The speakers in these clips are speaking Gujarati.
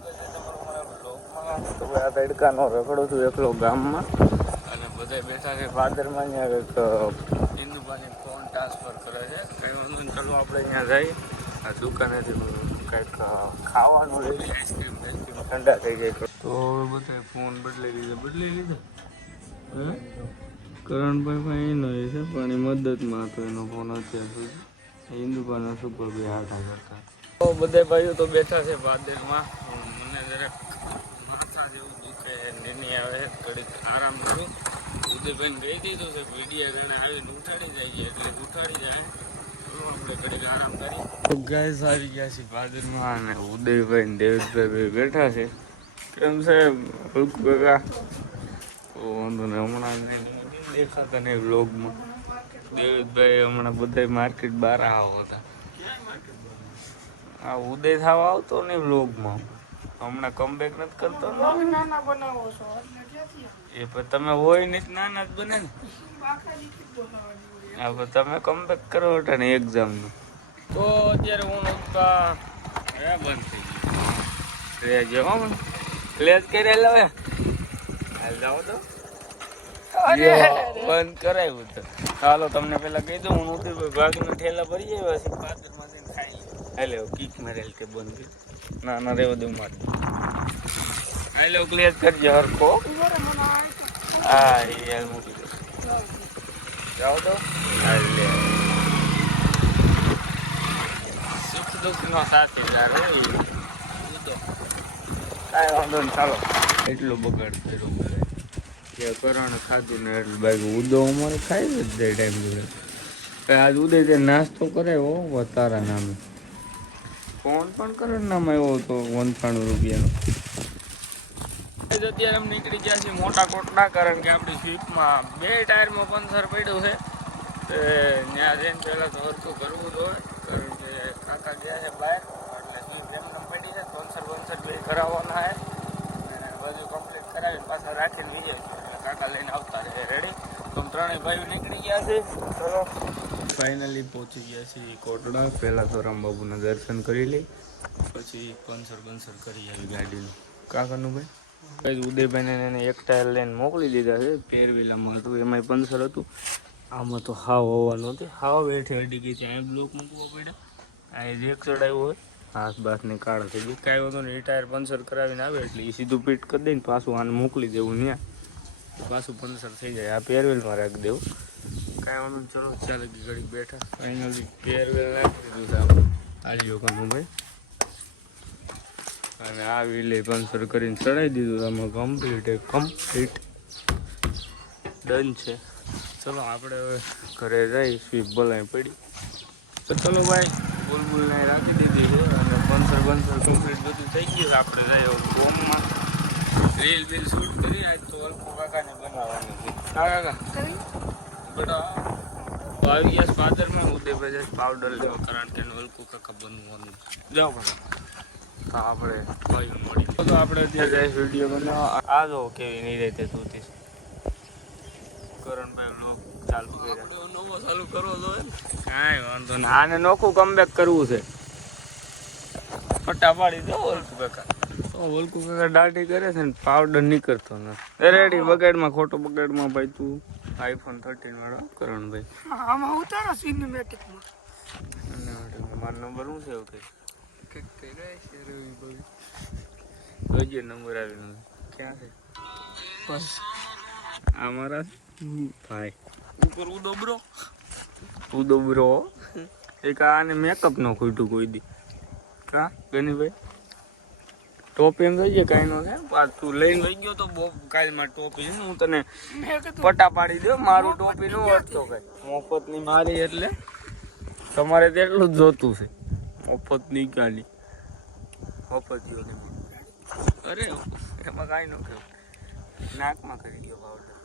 સ્વાગત છે તમારું મારા બ્લોગમાં. તો આ તડકાનો રખડો છું એકલો ગામમાં અને બધા બેઠા છે ભાદરમાં. અહીંયા એક ઇન્દુભાની ફોન ટ્રાન્સફર કરે છે. કંઈ વાંધો નહીં, ચાલો આપણે અહીંયા જઈએ. આ દુકાનેથી કંઈક ખાવાનું લઈ લઈએ. આઈસ્ક્રીમ ઠંડા થઈ ગઈ તો હવે બધા ફોન બદલી લીધા. કરણભાઈ ભાઈ એનો એ છે પણ એ મદદમાં હતો એનો ફોન અત્યાર સુધી. ઇન્દુભાના સુપર બે હાથ કરતા. તો બધા ભાઈઓ તો બેઠા છે ભાદરમાં. મને જરાક માથા જેવું દુખે, નીની આવે, ઘડીક આરામ કરું. ઉદયભાઈને કહી દીધું છે વિડીયો ગણે આવીને ઉઠાડી જાય એટલે ઉઠાડી જાય. આપણે ઘડીક આરામ કરી. તો ગાઈસ આવી ગયા છે ભાદરમાં અને ઉદયભાઈ ને દેવેશભાઈ બેઠા છે. કેમ છે કાકા? વાંધો નહીં, હમણાં દેખાતા નહીં વ્લોગમાં. દેવેશભાઈ હમણાં બધા માર્કેટ બહાર આવો હતા. આ ઉદય થવા આવતો ને વ્લોગમાં હમણાં કમબેક નથી કરતો એ પણ તમે હોય ને નાના જ બને ને. હા પણ તમે કમબેક કરો હતા ને એક્ઝામનું. તો અત્યારે હું બંધ થઈ ગયું રેજો લેજ કરી લાવે હાલ જાઓ તો બંધ કરાવ્યું તો. ચાલો તમને પેલા કહી દઉં, હું નથી ભાગના ઠેલા ભરી આવ્યા છે પાદરમાંથી ખાઈ. હાલે કીક મારેલ કે બંધ ના રેવા દઉં મારે. હાલે ક્લિયર કરજો હરકો. હા યાર મૂકી દો જાઓ તો. હાલે સુખ દુઃખ નો સાથીદાર હોય તો કાંઈ વાંધો નહીં. ચાલો એટલો બગાડ કર્યો કે કરણ ખાધું ને એટલે બાકી ઉદો અમારે ખાઈ જ જાય ટાઈમ જોડે. આજ ઉદય તે નાસ્તો કરે હો તારા નામે. ફોન પણ કરણ નામ આવ્યો હતો 95 રૂપિયાનો. અત્યારે અમે નીકળી ગયા છીએ મોટા કોટડા, કારણ કે આપણી સ્વીપમાં 2 ટાયરમાં પંચર પડ્યું છે. ત્યાં જઈને પહેલાં તો હરખું કરવું જોઈએ, કારણ કે કાકા ગયા છે બહાર એટલે સ્વીપ એમને પડી છે. પંચર બે કરાવવાના છે અને બધું કમ્પ્લીટ કરાવીને પાછા રાખીને લઈ જાય એટલે કાકા લઈને આવતા રહે. રેડી? તો ત્રણેય ભાઈઓ નીકળી ગયા છે. ચલો ફાઇનલી પહોંચી ગયા છીએ કોટડા. પહેલાં તો રામબાબુના દર્શન કરી લઈ, પછી પંચર કરી આવી ગાડીનું. કાકાનું ભાઈ ઉદયભાઈને એને એક ટાયર લઈને મોકલી દીધા છે. પેરવેલામાં હતું એમાંય પંચર હતું. આમાં તો હાવ હોવાનું હતું, હાવ બેઠી અડી ગઈ. ત્યાં બ્લોક મૂકવો પડ્યો. અહીં રેક ચડાવ્યો હોય, હાથ બાથને કાળા થઈ ગઈ. કાંઈ વાંધો નહીં, એ ટાયર પંચર કરાવીને આવે એટલે એ સીધું પીટ કરી દઈને પાછું આને મોકલી દેવું ત્યાં, પાછું પંચર થઈ જાય. આ પેરવેલમાં રાખી દેવું. કાંઈ વાંધો નહીં. ચલો ચાલે ઘડીક બેઠા. ફાઇનલી પેરવેલ નાખી દીધું છે આપણે આલિયો કાનું ભાઈ. અને આ વ્હીલે પંચર કરીને ચડાવી દીધું. આમાં કમ્પ્લીટ ડન છે. ચલો આપણે હવે ઘરે જઈ. સ્વીપ બોલાવી પડી તો ચલો ભાઈ બુલબુલને રાખી દીધી છે અને પંચર કમ્પ્લીટ બધું થઈ ગયું. આપણે જઈએ ફોનમાં રીલ બિલ શૂટ કરી. આજ તો અલ્પો કાકાને બનાવવાની છે. કાકા બેટા આવી ગયા ફાધરમાં ઉદયભાઈ પાવડર લેવો, કારણ કે અલ્પો કાકા બનવાનું. જાઓ કાકા. હા આપણે ભાઈ મળી તો આપણે ત્યાં જાય વિડીયો બનાવવા. આ જો કેવી નહીં રહેતી તું તે કરણભાઈ બ્લોગ ચાલુ કર્યા. નવો ચાલુ કરવો જોઈએ ને. કાંઈ વાંધો નહીં, આને નોખું કમબેક કરવું છે. ફટા પાડી દો ઓલકુ કાકા. તો ઓલકુ કાકા દાઢી કરે છે ને પાવડર નીકળતો નથી. રેડી બગાડમાં ખોટો બગાડમાં ભાઈ તું iPhone 13 વાળો કરણભાઈ. આમાં ઉતારો સિનેમેટિકમાં. મારો નંબર શું છે એવું કંઈ નંબર આવેલો ક્યાં છે? બસ આ મારા ભાઈ ઉપર ઉદોબરો એક આને મેકઅપ નો ખોટું કોઈ દી. કા ગનીભાઈ ટોપી એમ થઈ જાય કાંઈ નો થાય. તું લઈને વહી ગયો તો બહુ કાલમાં ટોપી છે ને હું તને પટા પાડી દઉં. મારું ટોપી નો વધતો કઈ મફતની મારી એટલે તમારે તેટલું જ જોતું છે. મફત નીકાળી મફતીઓ અરે એમાં કાંઈ ન કહ્યું, નાકમાં કરી ગયો પાવડર.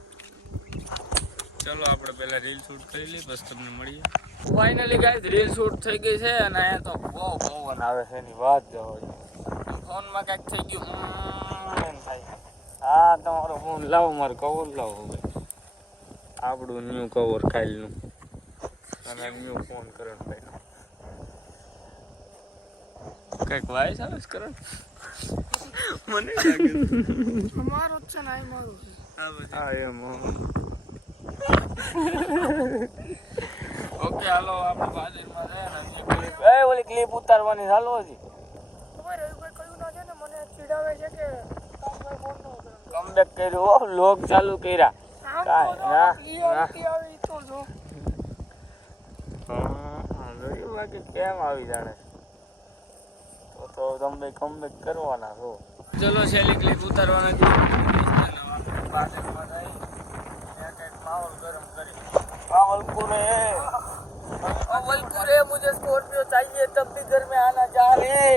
ચલો આપણે પહેલાં રીલ શૂટ કરી લઈએ પછી તમને મળીએ. ફાઇનલી ગાઈસ રીલ શૂટ થઈ ગઈ છે અને અહીંયા તો બહુ પવન આવે છે એની વાત જવા. ફોનમાં કાંઈક થઈ ગયું થાય. હા તમારો ફોન લાવો, મારે કવર લાવો ભાઈ. આપણું ન્યૂ કવર ખાઈલનું અને ન્યૂ ફોન કરણભાઈનો. કંઈક વાઇસ આવે છે કરણ મને લાગે અમારો જ છે ને આ મારો છે. હા એમ ઓકે હાલો આપણે બાજરમાં જાય ને ઓલી ક્લિપ ઉતારવાની ચાલુ હતી ખબર રવિભાઈ કયું ના છે ને મને ચીડાવે છે કે કામભાઈ ફોન ન કરે. કમબેક કર્યો લોક ચાલુ કર્યા આમ કાંઈ તો ના, ક્લિયરિટી આવે ઈ તો જો. જોયું બાકી કેમ આવી જાણે તો તમે કમબેક કરવાના છો ચલો છેલ્લી ક્લિપ ઉતારવાના माहौल गरम करे पावलपुरे मुझे स्कॉर्पियो चाहिए तब भी घर में आना चाह रहे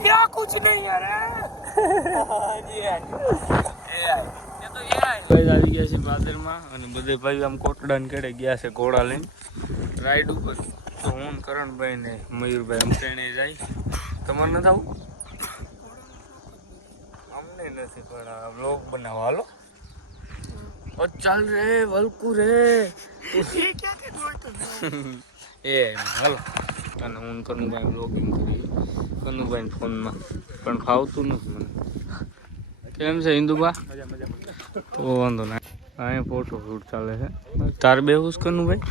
क्या कुछ नहीं यार जी ये तो ये આવી ગયા છે બાદરમાં અને બધે ભાઈ આમ કોટડાન કેડે ગયા છે ઘોડા લઈને રાઈડ ઉપર તો હું કરણભાઈ ને મયુરભાઈ આમ ટ્રેને જાય તમારે નથી આવું અમને નથી પણ વ્લોગ બનાવવા હાલો ઓ ચાલ રે વલકુ રે ये क्या के दो तो એ હાલો અને હું કનુભાઈ વ્લોગિંગ કરી કનુભાઈ ફોનમાં પણ ફાવતું નથી મને કેમ છે ઇન્દુબા તો વાંધો ના અહીંયા ફોટો શૂટ ચાલે છે તાર બેહું કનુભાઈ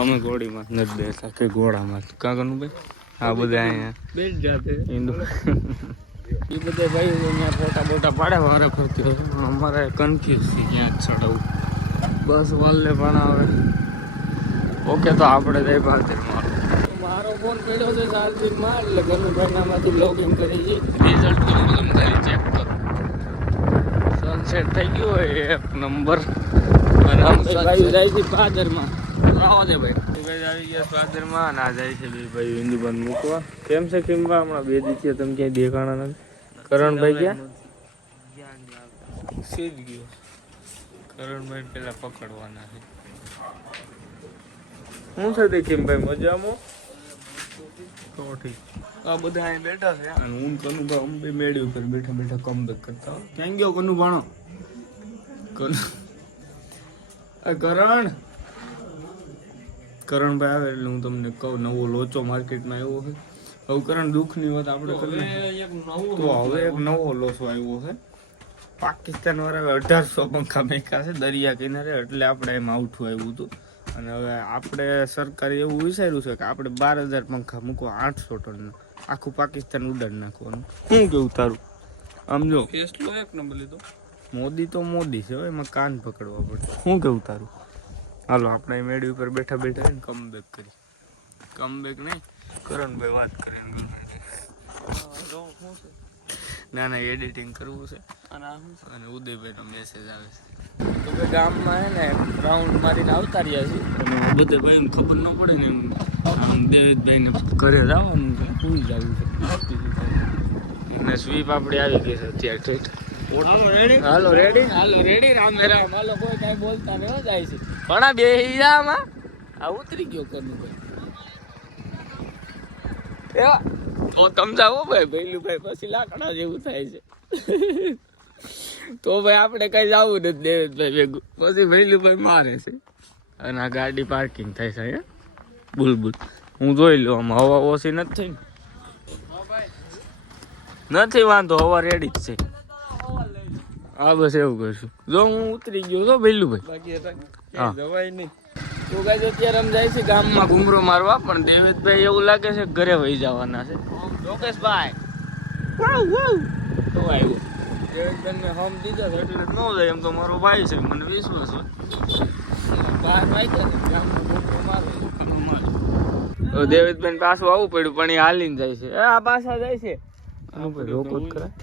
અમે ઘોડીમાં નથી બેસતા કે ઘોડામાં કાં કનુભાઈ આ બધા અહીંયા બેસ જાતે ઇન્દુ એ બધા ભાઈ અહીંયા ફોટા બોટા પાડે વારે ફરતી હોય પણ અમારે કન્ફ્યુઝ થઈ ક્યાં ચડાવું બસ વાલે પણ આવે ઓકે તો આપણે જઈ ભારતીમાં મારો ફોન પડ્યો છે ચાર્જિંગમાં એટલે કનુભાઈનામાંથી લોગિન કરી રિઝલ્ટ કરું ખાલી ચેક કરો સનસેટ થઈ ગયું હોય એક નંબર અને આમ ભાઈ જાય છે પાદરમાં લાવો દે ભાઈ આવી ગયા પાદરમાં અને આ જાય છે બે ભાઈ હિન્દુબંધ મૂકવા કેમ છે કિંબા હમણાં બે દિવસે તમે ક્યાંય દેખાણા નથી કરણભાઈ ક્યાં સીધ ગયો કરણભાઈ પેલા પકડવાના છે શું છે તે કિંભાઈ મજામાં તો ઠીક આ બધા અહીં બેઠા છે અને હું કનુભા અંબે મેળી ઉપર બેઠા બેઠા કમબેક કરતા હોય ક્યાં ગયો કનુ ભાણો કરણભાઈ આવે એટલે હું તમને કહું નવો લોચો માર્કેટમાં આવ્યો છે હવે કરણ દુઃખની વાત આપણે કરીએ તો હવે એક નવો લોચો આવ્યો છે પાકિસ્તાન વાળા 1800 પંખા મેકા છે દરિયા કિનારે એટલે આપણે એમ આઉઠું આવ્યું હતું અને હવે આપણે સરકારે એવું વિચાર્યું છે કે આપણે 12,000 પંખા મૂકો 800 ટનનું આખું પાકિસ્તાન ઉડાડી નાખવાનું શું કેવું તારું આમ જો ફેસલો એક નંબર લીધો મોદી તો મોદી છે હવે એમાં કાન પકડવા પડે શું કેવું તારું હાલો આપણે મેળી ઉપર બેઠા બેઠા કમબેક કરી કમબેક નહીં કરણભાઈ વાત કરીને ના ના એડિટિંગ કરવું છે અને ઉદયભાઈનો મેસેજ આવે છે તો ગામમાં હે ને રાઉન્ડ મારીને આવતા રહ્યા છે અને બધે ભાઈને ખબર ન પડે ને આમ દેવેશભાઈને ઘરે જવાનું છે શું જવું છે અને સ્વીપ આપણી આવી ગઈ છે અત્યારે હાલો રેડી રામ રામ હાલો કોઈ કાંઈ બોલતા નહીં જાય છે પણ આ બે હીરામાં આ ઉતરી ગયો કરનું તો સમજાવો ભાઈ ભૈલુભાઈ પછી લાકડા જેવું થાય છે તો ભાઈ આપણે કઈ જવું નથી દેવેશભાઈ ભેગું પછી ભૈલુભાઈ મારે છે અને આ ગાડી પાર્કિંગ થાય છે અહીંયા બુલબુલ હું જોઈ લઉં આમાં હવા ઓછી નથી થઈ ને નથી વાંધો હવા રેડી જ છે હા બસ એવું કરશું જો હું ઉતરી ગયો છો ભૈલુભાઈ હા જવાય નહીં તો ગાય અત્યારે અમે જાય છે ગામમાં ઘૂમરો મારવા પણ દેવેશભાઈ એવું લાગે છે ઘરે વહી જવાના છે લોકેશભાઈ તો આવ્યો દેવેશભાઈને હોમ દીધા છે એટલે ન જાય એમ તો મારો ભાઈ છે મને વિશ્વાસ હોય 12 વાગ્યા છે ગામમાં ઘૂમરો મારે દેવેશભાઈને પાછું આવવું પડ્યું પણ એ હાલીને જાય છે આ પાછા જાય છે રોકો જ કરાય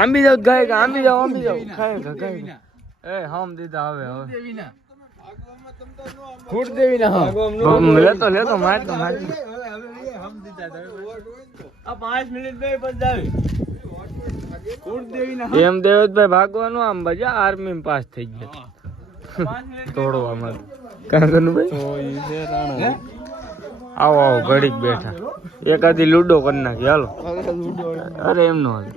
આંબી જાવ ગાય આંબી જાવ ખાય એ હમ દીધા હવે ફૂટ દેવી ના લેતો માર તો માર આ 5 મિનિટ બે પછી જાવી ફૂટ દેવી ના એમ દેવેશભાઈ ભાગવાનું આમ બજા આર્મી માં પાસ થઈ ગયા 5 મિનિટ તોડવામાં કાંગનું ભાઈ આવો ઘડીક બેઠા એકાદી લૂડો કરી નાખી હાલો અરે એમ નો હાલ